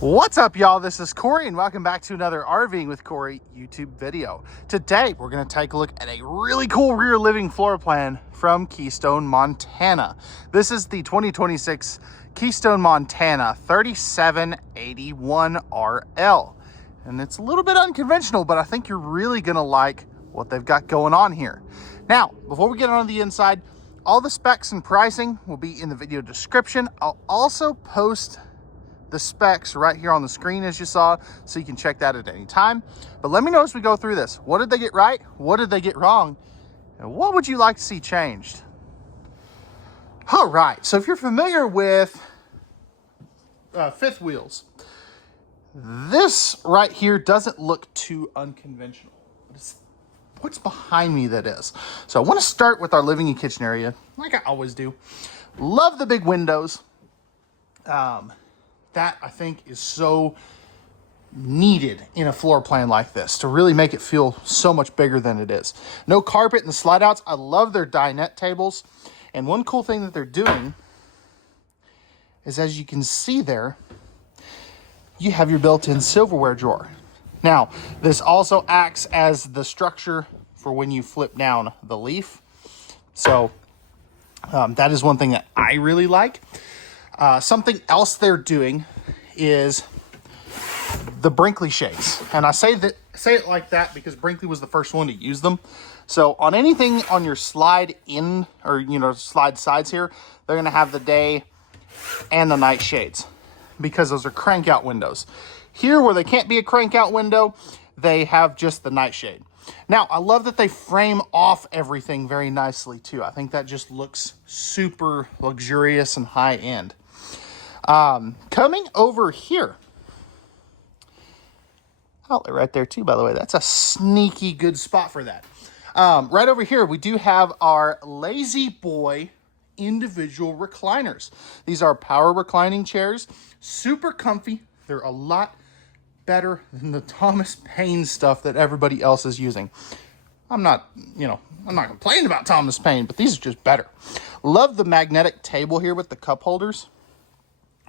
What's up, y'all? This is Corey, and welcome back to another RVing with Corey YouTube video. Today, we're going to take a look at a really cool rear living floor plan from Keystone, Montana. This is the 2026 Keystone Montana 3781RL. And it's a little bit unconventional, but I think you're really going to like what they've got going on here. Now, before we get on the inside, all the specs and pricing will be in the video description. I'll also post the specs right here on the screen as you saw, so you can check that at any time. But let me know as we go through this. What did they get right? What did they get wrong? And what would you like to see changed? All right, so if you're familiar with fifth wheels, this right here doesn't look too unconventional. But it's what's behind me that is. So I want to start with our living and kitchen area, like I always do. Love the big windows. That I think is so needed in a floor plan like this to really make it feel so much bigger than it is. No carpet in the slide outs. I love their dinette tables. And one cool thing that they're doing is, as you can see there, you have your built-in silverware drawer. Now, this also acts as the structure for when you flip down the leaf. So that is one thing that I really like. Something else they're doing is the Brinkley shades. And I say it like that because Brinkley was the first one to use them. So on anything on your slide in, or slide sides here, they're going to have the day and the night shades because those are crank out windows. Here, where they can't be a crank out window, they have just the night shade. Now, I love that they frame off everything very nicely too. I think that just looks super luxurious and high end. Coming over here, outlet right there too, by the way. That's a sneaky good spot for that. Right over here, we do have our Lazy Boy individual recliners. These are power reclining chairs, super comfy. They're a lot better than the Thomas Paine stuff that everybody else is using. I'm not complaining about Thomas Paine, but these are just better. Love the magnetic table here with the cup holders.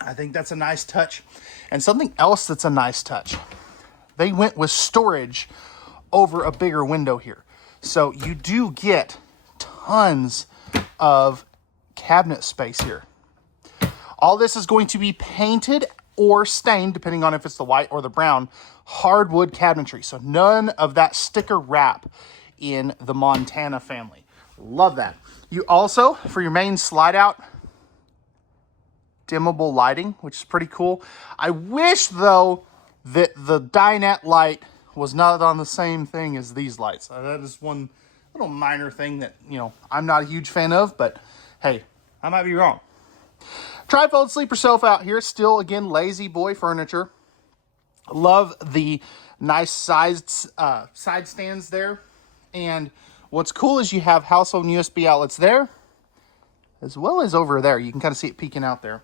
I think that's a nice touch. And something else that's a nice touch, they went with storage over a bigger window here. So you do get tons of cabinet space here. All this is going to be painted or stained, depending on if it's the white or the brown, hardwood cabinetry. So none of that sticker wrap in the Montana family. Love that. You also, for your main slide out, dimmable lighting, which is pretty cool. I wish, though, that the dinette light was not on the same thing as these lights. That is one little minor thing that, I'm not a huge fan of, but hey, I might be wrong. Trifold sleeper sofa out here. Still, again, Lazy Boy furniture. Love the nice sized side stands there. And what's cool is you have household USB outlets there, as well as over there. You can kind of see it peeking out there.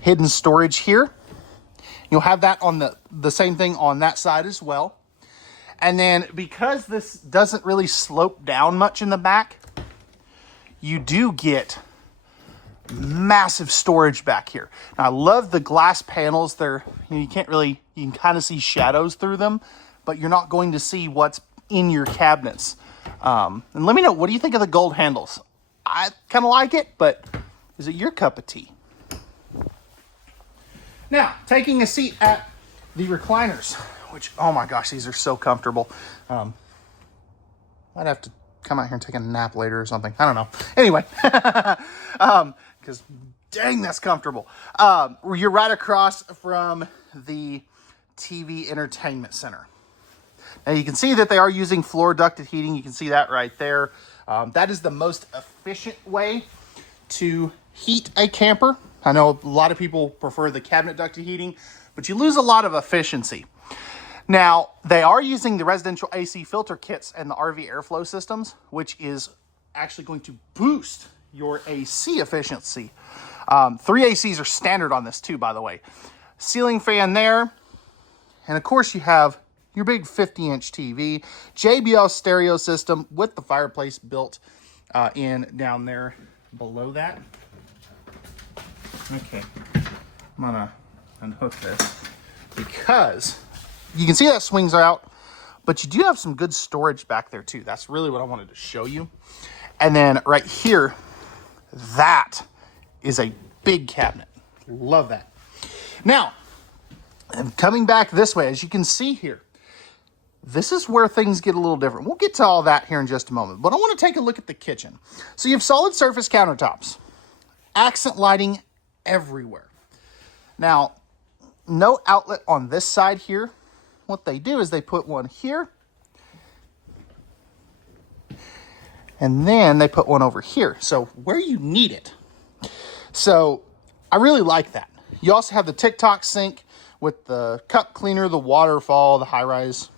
Hidden storage here. You'll have that on the same thing on that side as well. And then because this doesn't really slope down much in the back, you do get massive storage back here. Now, I love the glass panels. They're, you can kind of see shadows through them, but you're not going to see what's in your cabinets. And let me know, what do you think of the gold handles? I kind of like it, but is it your cup of tea? Now, taking a seat at the recliners, which, oh my gosh, these are so comfortable. I'd have to come out here and take a nap later or something. I don't know. Anyway, because dang, that's comfortable. You're right across from the TV entertainment center. Now, you can see that they are using floor ducted heating. You can see that right there. That is the most efficient way to heat a camper. I know a lot of people prefer the cabinet ducted heating, but you lose a lot of efficiency. Now, they are using the residential AC filter kits and the RV airflow systems, which is actually going to boost your AC efficiency. 3 ACs are standard on this too, by the way. Ceiling fan there. And of course you have your big 50-inch TV, JBL stereo system with the fireplace built in down there below that. Okay. I'm gonna unhook this because you can see that swings out, but you do have some good storage back there too. That's really what I wanted to show you. And then right here, that is a big cabinet. Love that. Now, I'm coming back this way, as you can see here, this is where things get a little different. We'll get to all that here in just a moment, but I want to take a look at the kitchen. So you have solid surface countertops, accent lighting everywhere. Now, no outlet on this side here. What they do is they put one here, and then they put one over here. So where you need it. So I really like that. You also have the TikTok sink with the cup cleaner, the waterfall, the high-rise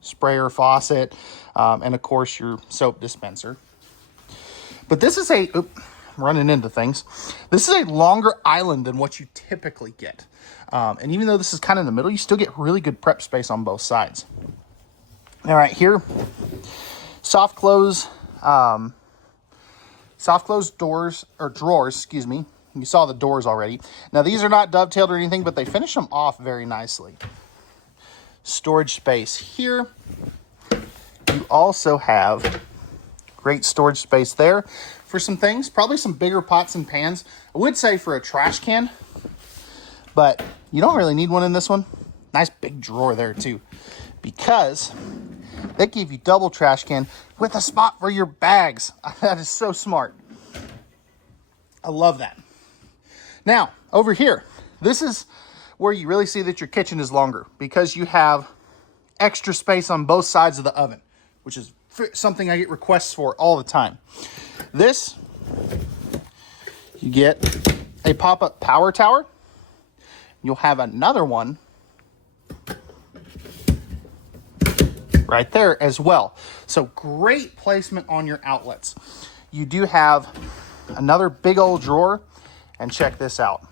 sprayer faucet, and of course your soap dispenser. But this is I'm running into things. This is a longer island than what you typically get. And even though this is kind of in the middle, you still get really good prep space on both sides. All right, here, soft close doors, or drawers, excuse me. You saw the doors already. Now, these are not dovetailed or anything, but they finish them off very nicely. Storage space here. You also have great storage space there for some things. Probably some bigger pots and pans. I would say for a trash can, but you don't really need one in this one. Nice big drawer there too, because they give you double trash can with a spot for your bags. That is so smart. I love that. Now, over here, this is where you really see that your kitchen is longer, because you have extra space on both sides of the oven, which is something I get requests for all the time. This, you get a pop-up power tower. You'll have another one right there as well. So great placement on your outlets. You do have another big old drawer, and check this out.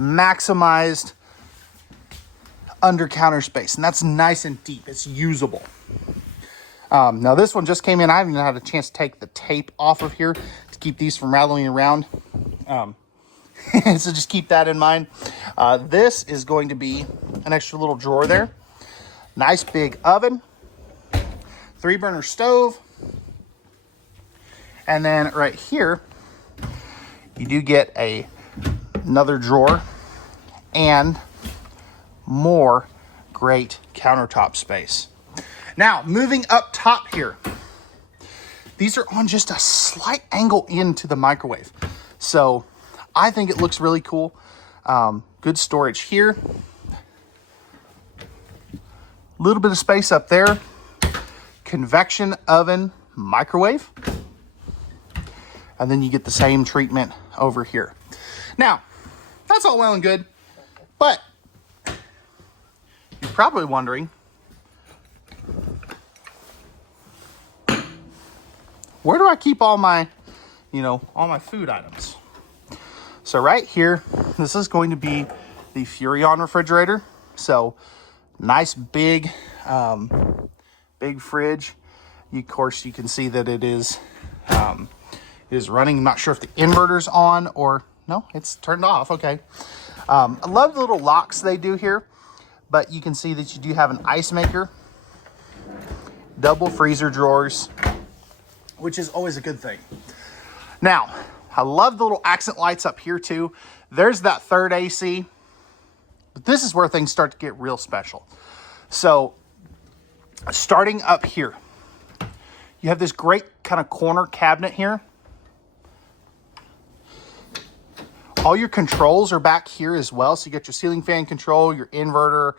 Maximized under counter space, and that's nice and deep. It's usable. Now this one just came in. I haven't even had a chance to take the tape off of here to keep these from rattling around. So just keep that in mind. This is going to be an extra little drawer there. Nice big oven, 3-burner stove. And then right here, you do get another drawer and more great countertop space. Now, moving up top here, these are on just a slight angle into the microwave. So I think it looks really cool. Good storage here. A little bit of space up there. Convection oven, microwave. And then you get the same treatment over here. Now, that's all well and good, but you're probably wondering, where do I keep all my, all my food items? So right here, this is going to be the Furrion refrigerator. So nice big, big fridge. Of course, you can see that it is running. I'm not sure if the inverter's on or no, it's turned off. Okay. I love the little locks they do here, but you can see that you do have an ice maker, double freezer drawers, which is always a good thing. Now, I love the little accent lights up here too. There's that third AC, but this is where things start to get real special. So starting up here, you have this great kind of corner cabinet here. All your controls are back here as well. So you got your ceiling fan control, your inverter,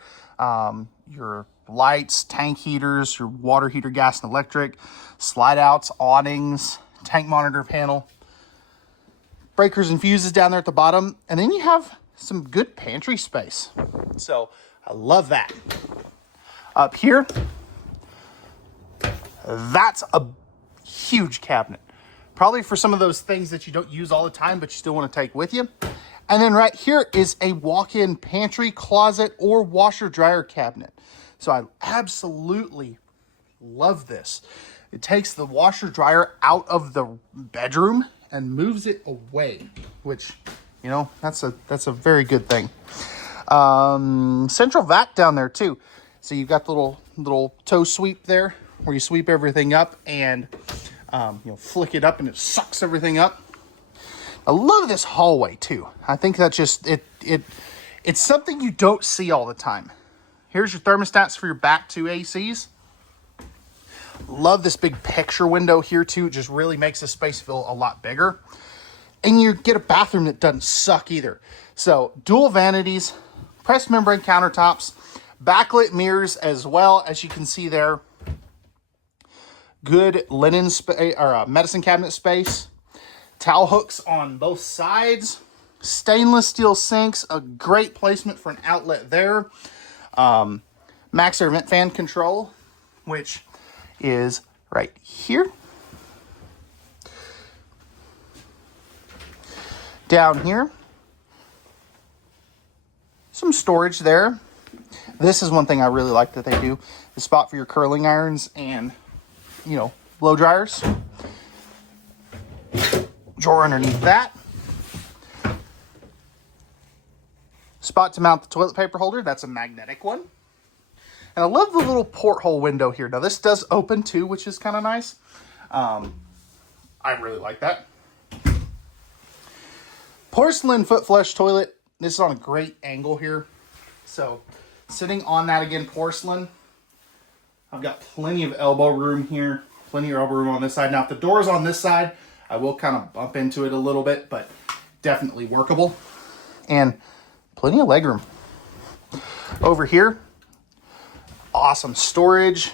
your lights, tank heaters, your water heater, gas and electric, slide outs, awnings, tank monitor panel, breakers and fuses down there at the bottom. And then you have some good pantry space. So I love that. Up here, that's a huge cabinet. Probably for some of those things that you don't use all the time, but you still want to take with you. And then right here is a walk-in pantry, closet, or washer dryer cabinet. So I absolutely love this. It takes the washer dryer out of the bedroom and moves it away, which, You know, that's a very good thing. Central vac down there too. So you've got the little toe sweep there where you sweep everything up and flick it up and it sucks everything up. I love this hallway too. I think that's just it's something you don't see all the time. Here's your thermostats for your back two ACs. Love this big picture window here too. It just really makes the space feel a lot bigger. And you get a bathroom that doesn't suck either. So dual vanities, pressed membrane countertops, backlit mirrors as well, as you can see there. Good linen medicine cabinet space. Towel hooks on both sides. Stainless steel sinks. A great placement for an outlet there. Max air vent fan control, which is right here. Down here, some storage there. This is one thing I really like that they do. The spot for your curling irons and, blow dryers. Drawer underneath that. Spot to mount the toilet paper holder. That's a magnetic one. And I love the little porthole window here. Now this does open too, which is kind of nice. I really like that. Porcelain foot flush toilet. This is on a great angle here. So sitting on that again, porcelain. I've got plenty of elbow room here. Plenty of elbow room on this side. Now if the door's on this side, I will kind of bump into it a little bit, but definitely workable. And plenty of legroom. Over here, awesome storage.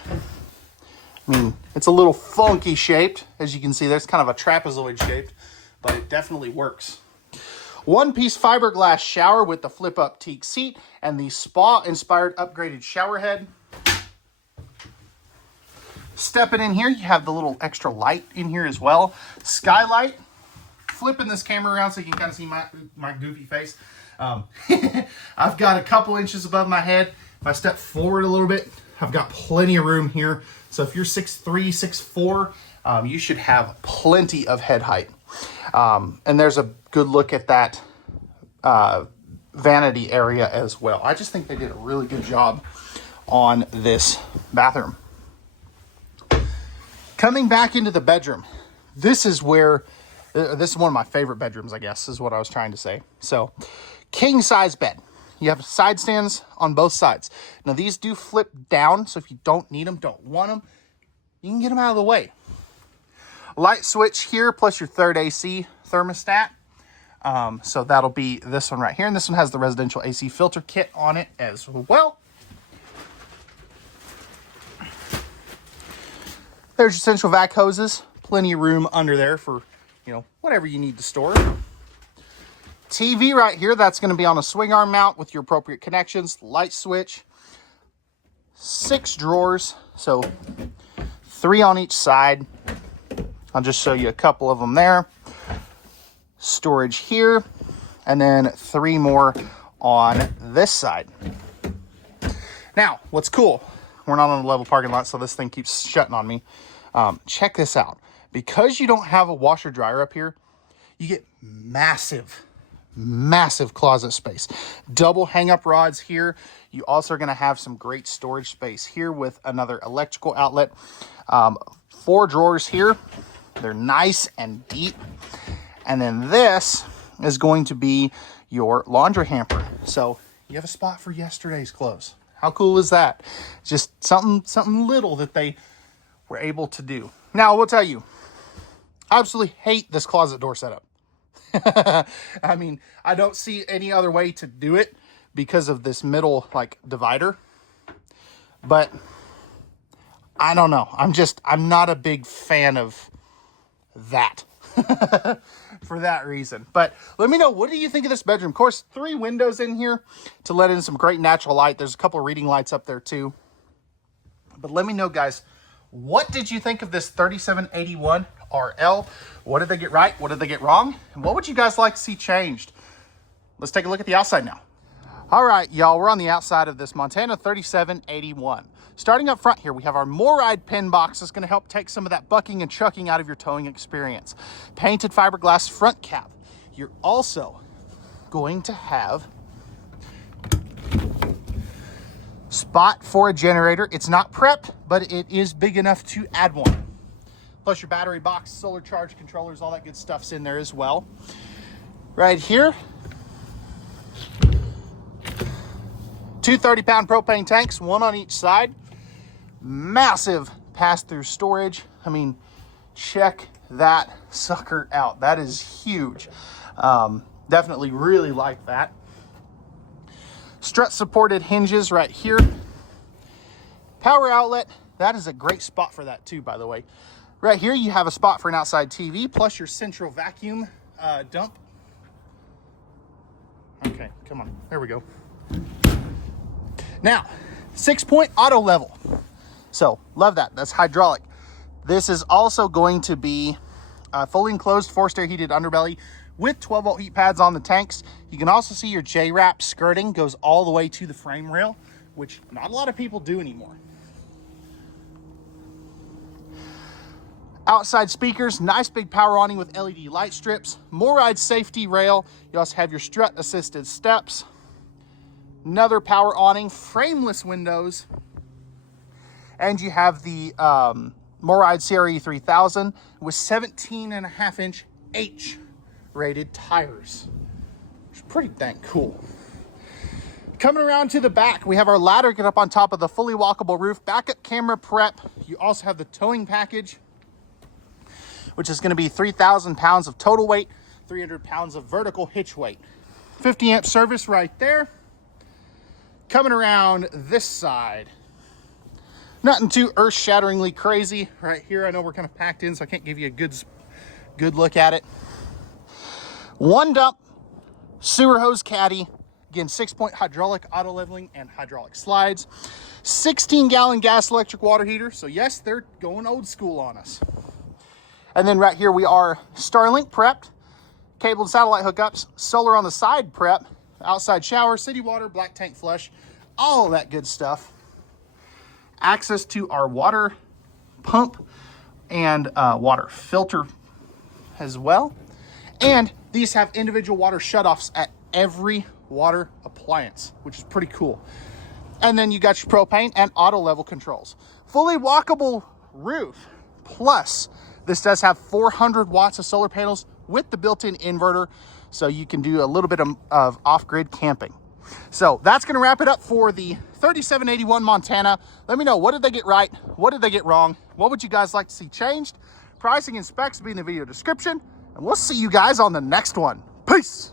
I mean, it's a little funky shaped. As you can see, there's kind of a trapezoid shaped, but it definitely works. One-piece fiberglass shower with the flip-up teak seat and the spa-inspired upgraded shower head. Stepping in here, you have the little extra light in here as well. Skylight. Flipping this camera around so you can kind of see my goofy face. I've got a couple inches above my head. If I step forward a little bit, I've got plenty of room here. So if you're 6'3", 6'4", you should have plenty of head height. And there's a good look at that vanity area as well. I just think they did a really good job on this bathroom. Coming back into the bedroom, this is one of my favorite bedrooms, I guess, is what I was trying to say. So, king size bed. You have side stands on both sides. Now, these do flip down, so if you don't need them, don't want them, you can get them out of the way. Light switch here, plus your third AC thermostat. So that'll be this one right here. And this one has the residential AC filter kit on it as well. There's your central vac hoses. Plenty of room under there for, whatever you need to store. TV right here. That's going to be on a swing arm mount with your appropriate connections. Light switch. 6 drawers. So 3 on each side. I'll just show you a couple of them there. Storage here. And then 3 more on this side. Now, what's cool, we're not on a level parking lot, so this thing keeps shutting on me. Check this out. Because you don't have a washer dryer up here, you get massive closet space. Double hang-up rods here. You also are going to have some great storage space here with another electrical outlet. 4 drawers here. They're nice and deep. And then this is going to be your laundry hamper. So you have a spot for yesterday's clothes. How cool is that? Just something little that they were able to do. Now, I will tell you, I absolutely hate this closet door setup. I mean, I don't see any other way to do it because of this middle, divider. But I don't know. I'm not a big fan of that for that reason. But let me know, what do you think of this bedroom? Of course, 3 windows in here to let in some great natural light. There's a couple of reading lights up there too. But let me know, guys, what did you think of this 3781 RL? What did they get right? What did they get wrong? And what would you guys like to see changed? Let's take a look at the outside now. All right, y'all, we're on the outside of this Montana 3781. Starting up front here, we have our MORryde pin box that's going to help take some of that bucking and chucking out of your towing experience. Painted fiberglass front cap. You're also going to have spot for a generator. It's not prepped, but it is big enough to add one. Plus your battery box, solar charge controllers, all that good stuff's in there as well. Right here, 2 30-pound propane tanks, one on each side. Massive pass-through storage. I mean, check that sucker out. That is huge. Definitely really like that. Strut supported hinges right here. Power outlet. That is a great spot for that too, by the way. Right here, you have a spot for an outside TV, plus your central vacuum dump. Okay, come on. There we go. Now, 6-point auto level. So, love that. That's hydraulic. This is also going to be a fully enclosed forced air heated underbelly with 12-volt heat pads on the tanks. You can also see your J-wrap skirting goes all the way to the frame rail, which not a lot of people do anymore. Outside speakers, nice big power awning with LED light strips, MORryde safety rail. You also have your strut assisted steps, another power awning, frameless windows, and you have the MORryde CRE 3000 with 17.5-inch H rated tires, which is pretty dang cool. Coming around to the back, we have our ladder get up on top of the fully walkable roof, backup camera prep. You also have the towing package, which is going to be 3,000 pounds of total weight, 300 pounds of vertical hitch weight. 50 amp service right there. Coming around this side, nothing too earth-shatteringly crazy right here. I know we're kind of packed in, so I can't give you a good look at it. One dump sewer hose caddy. Again, 6-point hydraulic auto leveling and hydraulic slides. 16-gallon gas electric water heater. So yes, they're going old school on us. And then right here we are Starlink prepped, cable and satellite hookups, solar on the side prep, outside shower, city water, black tank flush, all that good stuff. Access to our water pump and water filter as well. And these have individual water shutoffs at every water appliance, which is pretty cool. And then you got your propane and auto level controls. Fully walkable roof, plus this does have 400 watts of solar panels with the built-in inverter, so you can do a little bit of off-grid camping. So that's going to wrap it up for the 3781 Montana. Let me know, what did they get right? What did they get wrong? What would you guys like to see changed? Pricing and specs will be in the video description, and we'll see you guys on the next one. Peace.